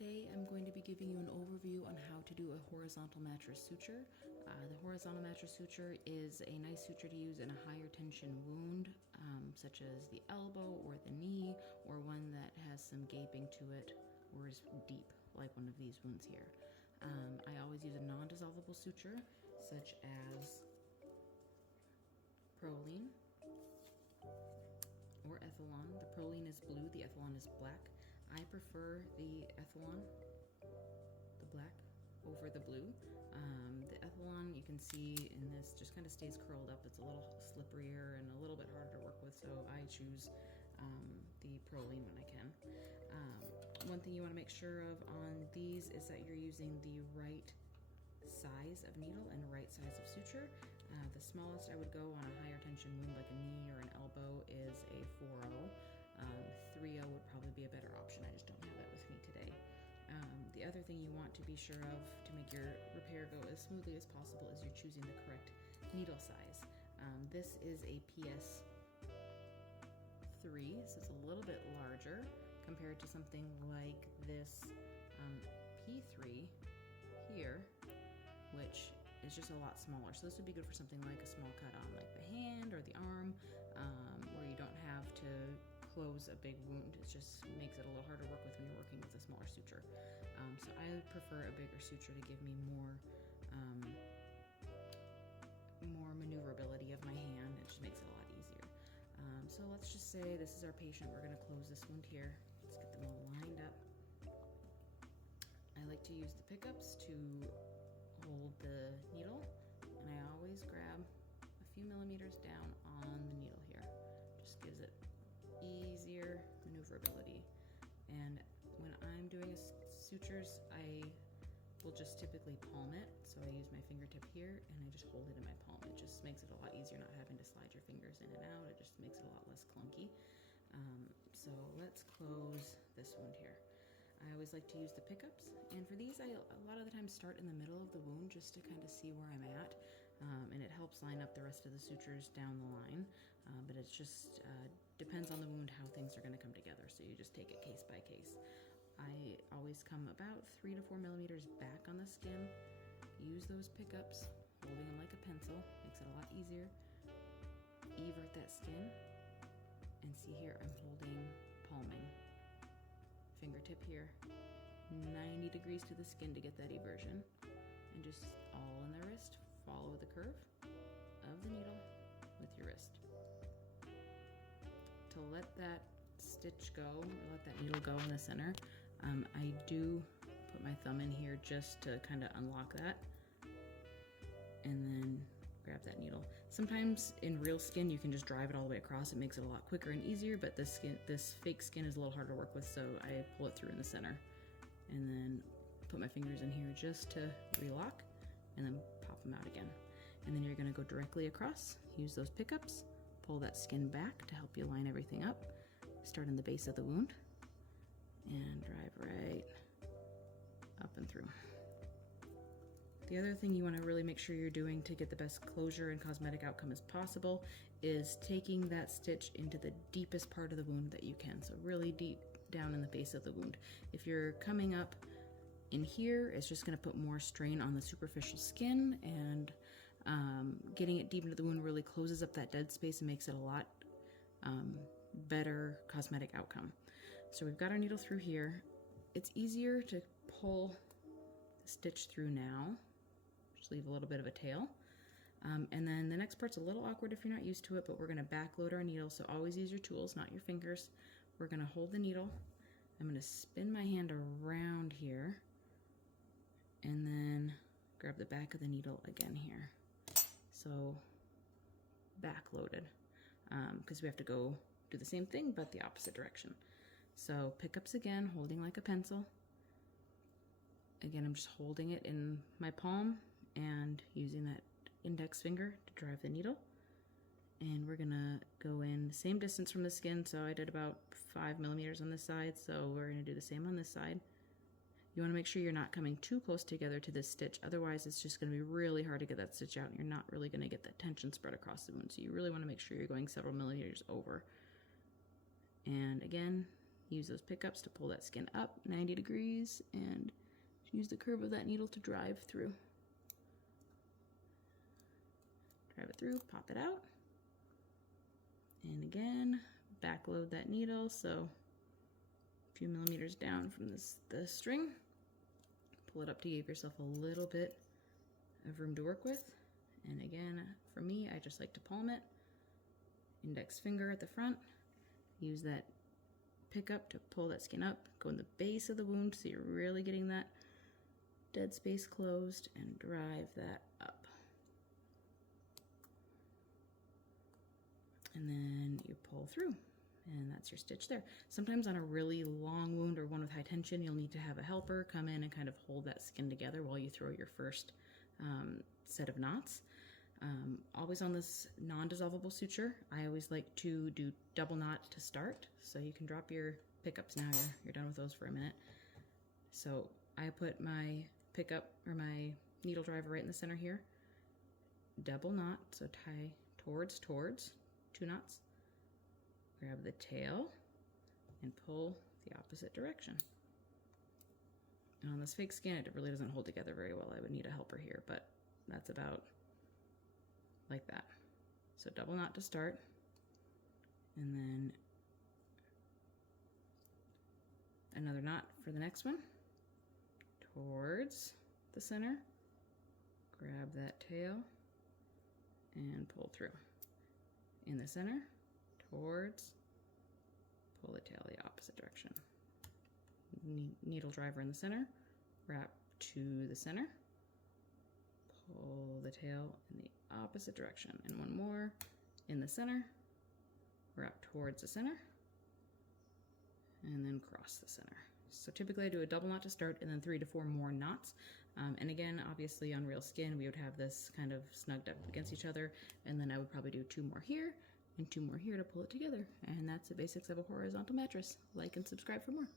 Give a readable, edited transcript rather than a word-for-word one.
Today I'm going to be giving you an overview on how to do a horizontal mattress suture. The horizontal mattress suture is a nice suture to use in a higher tension wound, such as the elbow or the knee, or one that has some gaping to it or is deep, like one of these wounds here. I always use a non-dissolvable suture, such as Proline or Ethylon. The Proline is blue, the Ethylon is black. I prefer the Ethylon, the black, over the blue. The Ethylon, you can see in this, just kind of stays curled up. It's a little slipperier and a little bit harder to work with, so I choose the Proline when I can. One thing you want to make sure of on these is that you're using the right size of needle and right size of suture. The smallest I would go on a higher tension wound like a knee or an elbow is a 4/0. 3/0 would probably be a better option. I just don't have it with me today. The other thing you want to be sure of to make your repair go as smoothly as possible is you're choosing the correct needle size. This is a PS3, so it's a little bit larger compared to something like this P3 here, which is just a lot smaller. So this would be good for something like a small cut on like the hand or the arm, where you don't have to close a big wound. It just makes it a little harder to work with when you're working with a smaller suture. So I would prefer a bigger suture to give me more maneuverability of my hand. It just makes it a lot easier. So let's just say this is our patient. We're gonna close this wound here. Let's get them all lined up. I like to use the pickups to hold the needle, and I always grab a few millimeters down on the needle here. Just gives it easier maneuverability. And when I'm doing sutures, I will just typically palm it. So I use my fingertip here and I just hold it in my palm. It just makes it a lot easier not having to slide your fingers in and out. It just makes it a lot less clunky. So let's close this wound here. I always like to use the pickups, and for these I a lot of the time start in the middle of the wound just to kind of see where I'm at, and it helps line up the rest of the sutures down the line, but it's just depends on the wound how things are going to come together, so you just take it case by case. I always come about 3 to 4 millimeters back on the skin, use those pickups, holding them like a pencil, makes it a lot easier. Evert that skin, and see here I'm holding, palming. Fingertip here, 90 degrees to the skin to get that eversion, and just all in the wrist. Follow the curve of the needle with your wrist. To let that stitch go, or let that needle go in the center, I do put my thumb in here just to kind of unlock that, and then grab that needle. Sometimes in real skin you can just drive it all the way across. It makes it a lot quicker and easier, but this fake skin is a little harder to work with, so I pull it through in the center and then put my fingers in here just to relock, and then pop them out again. And then you're going to go directly across, use those pickups, pull that skin back to help you line everything up, start in the base of the wound, and drive right up and through. The other thing you want to really make sure you're doing to get the best closure and cosmetic outcome as possible is taking that stitch into the deepest part of the wound that you can. So really deep down in the base of the wound. If you're coming up in here, it's just going to put more strain on the superficial skin, and getting it deep into the wound really closes up that dead space and makes it a lot better cosmetic outcome. So we've got our needle through here. It's easier to pull the stitch through now. Just leave a little bit of a tail. And then the next part's a little awkward if you're not used to it, but we're gonna backload our needle, so always use your tools, not your fingers. We're gonna hold the needle. I'm gonna spin my hand around here, and then grab the back of the needle again here. So backloaded, because we have to go do the same thing, but the opposite direction. So pickups again, holding like a pencil. Again, I'm just holding it in my palm and using that index finger to drive the needle. And we're gonna go in the same distance from the skin. So I did about 5 millimeters on this side, so we're gonna do the same on this side. You wanna make sure you're not coming too close together to this stitch, otherwise it's just gonna be really hard to get that stitch out, and you're not really gonna get that tension spread across the wound. So you really wanna make sure you're going several millimeters over. And again, use those pickups to pull that skin up 90 degrees and use the curve of that needle to drive through. Drive it through, pop it out. And again, backload that needle so a few millimeters down from the string. Pull it up to give yourself a little bit of room to work with. And again, for me, I just like to palm it. Index finger at the front. Use that pickup to pull that skin up. Go in the base of the wound so you're really getting that dead space closed, and drive that up. And then you pull through, and that's your stitch there. Sometimes on a really long wound or one with high tension, you'll need to have a helper come in and kind of hold that skin together while you throw your first set of knots. Always on this non-dissolvable suture, I always like to do double knot to start, so you can drop your pickups now. You're done with those for a minute. So I put my pickup or my needle driver right in the center here. Double knot, so tie towards, 2 knots. Grab the tail and pull the opposite direction. And on this fake skin, it really doesn't hold together very well. I would need a helper here, but that's about like that. So double knot to start, and then another knot for the next one, towards the center, grab that tail, and pull through. In the center, towards, pull the tail the opposite direction. Needle driver in the center, wrap to the center, pull the tail in the opposite direction, and one more in the center, wrap towards the center, and then cross the center. So typically I do a double knot to start and then 3 to 4 more knots. And again, obviously on real skin, we would have this kind of snugged up against each other, and then I would probably do 2 more here and 2 more here to pull it together. And that's the basics of a horizontal mattress. Like and subscribe for more.